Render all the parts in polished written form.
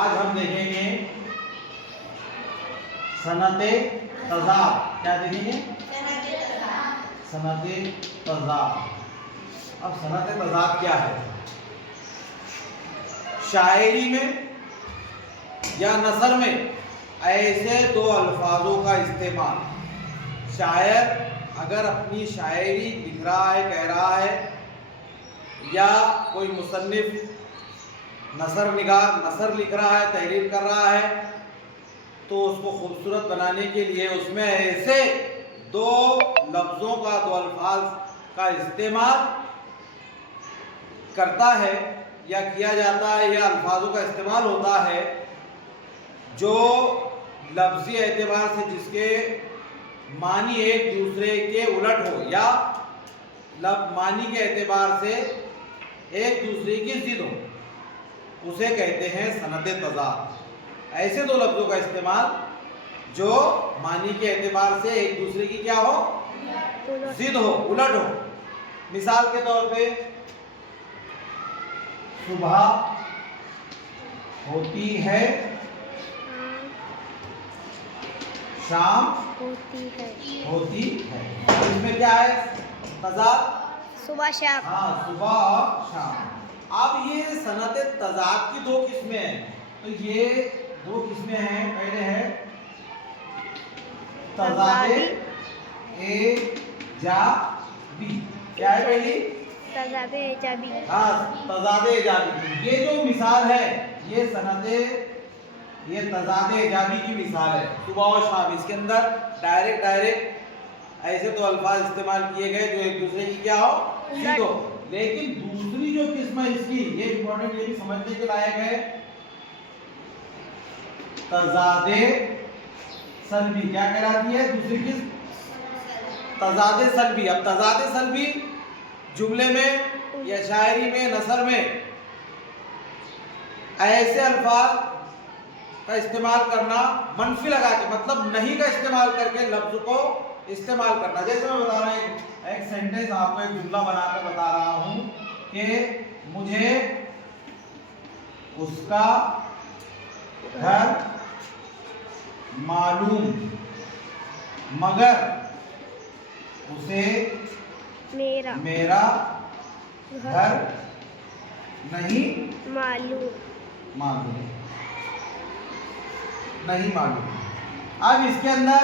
آج ہم دیکھیں گے صنعت تضاد. کیا دیکھیں گے؟ صنعت تضاد. اب صنعت تضاد کیا ہے؟ شاعری میں یا نثر میں ایسے دو الفاظوں کا استعمال. شاعر اگر اپنی شاعری لکھ رہا ہے، کہہ رہا ہے، یا کوئی مصنف نثر لکھ رہا ہے، تحریر کر رہا ہے، تو اس کو خوبصورت بنانے کے لیے اس میں ایسے دو لفظوں کا، دو الفاظ کا استعمال کرتا ہے یا کیا جاتا ہے، یا الفاظوں کا استعمال ہوتا ہے جو لفظی اعتبار سے جس کے معنی ایک دوسرے کے الٹ ہو، یا معنی کے اعتبار سے ایک دوسرے کی ضد ہو، اسے کہتے ہیں صنعت تضاد. ایسے دو لفظوں کا استعمال جو معنی کے اعتبار سے ایک دوسرے کی کیا ہو؟ ضد ہو، الٹ ہو. مثال کے طور پہ صبح ہوتی ہے، شام ہوتی ہے. اس میں کیا ہے تضاد؟ صبح شام. ہاں، صبح اور شام. اب یہ صنعت تضاد کی دو قسمیں ہیں. تو یہ دو قسمیں ہیں. پہلے ہے تضاد ایجابی. کیا ہے پہلی؟ تضاد ایجابی. ہاں، تضاد ایجابی. یہ جو مثال ہے یہ تضاد ایجابی کی مثال ہے. صبح اور شام، اس کے اندر ڈائریکٹ ایسے تو الفاظ استعمال کیے گئے جو ایک دوسرے کی کیا ہو؟ ضد ہو. لیکن دوسری جو قسم ہے اس کی، یہ امپورٹنٹ، یہ بھی سمجھنے کے لائق ہے، تضاد سلبی. کیا کہلاتی ہے دوسری قسم؟ تضاد سلبی. اب تضاد سلبی جملے میں یا شاعری میں، نثر میں ایسے الفاظ کا استعمال کرنا منفی لگا کے، مطلب نہیں کا استعمال کر کے لفظ کو استعمال کرنا. جیسے میں بتا رہا ہوں ایک سینٹنس، آپ کو ایک جملہ بنا کر بتا رہا ہوں کہ مجھے اس کا گھر معلوم مگر اسے میرا گھر نہیں معلوم. اب اس کے اندر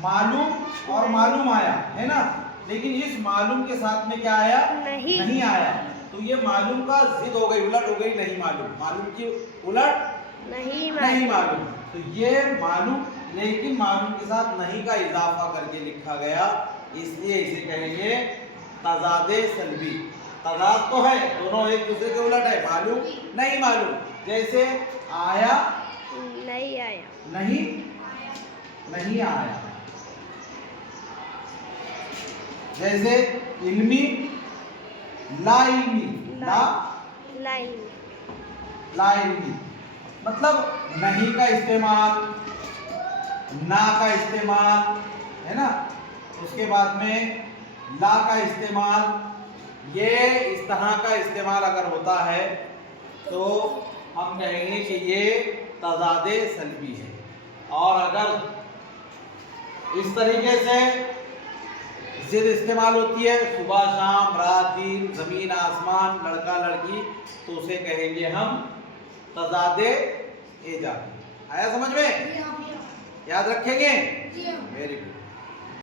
معلوم اور معلوم آیا ہے نا، لیکن اس معلوم کے ساتھ میں کیا آیا؟ نہیں آیا. تو یہ معلوم کا ضد ہو گئی، الٹ ہو گئی نہیں معلوم. معلوم کی الٹ نہیں معلوم. تو یہ معلوم، لیکن معلوم کے ساتھ نہیں کا اضافہ کر کے لکھا گیا، اس لیے اسے کہیں گے تضاد سلبی. تضاد تو ہے، دونوں ایک دوسرے کے الٹ ہے، معلوم نہیں معلوم. جیسے آیا نہیں آیا. جیسے علمی لا علمی. لا علمی مطلب نہیں کا استعمال، نا کا استعمال ہے نا، اس کے بعد میں لا کا استعمال. یہ اس طرح کا استعمال اگر ہوتا ہے تو ہم کہیں گے کہ یہ تضاد سلبی ہے. اور اگر اس طریقے سے ضد استعمال ہوتی ہے، صبح شام، رات دن، زمین آسمان، لڑکا لڑکی، تو اسے کہیں گے ہم تضاد ایجابی. آیا سمجھ میں؟ یاد رکھیں گے؟ Very good.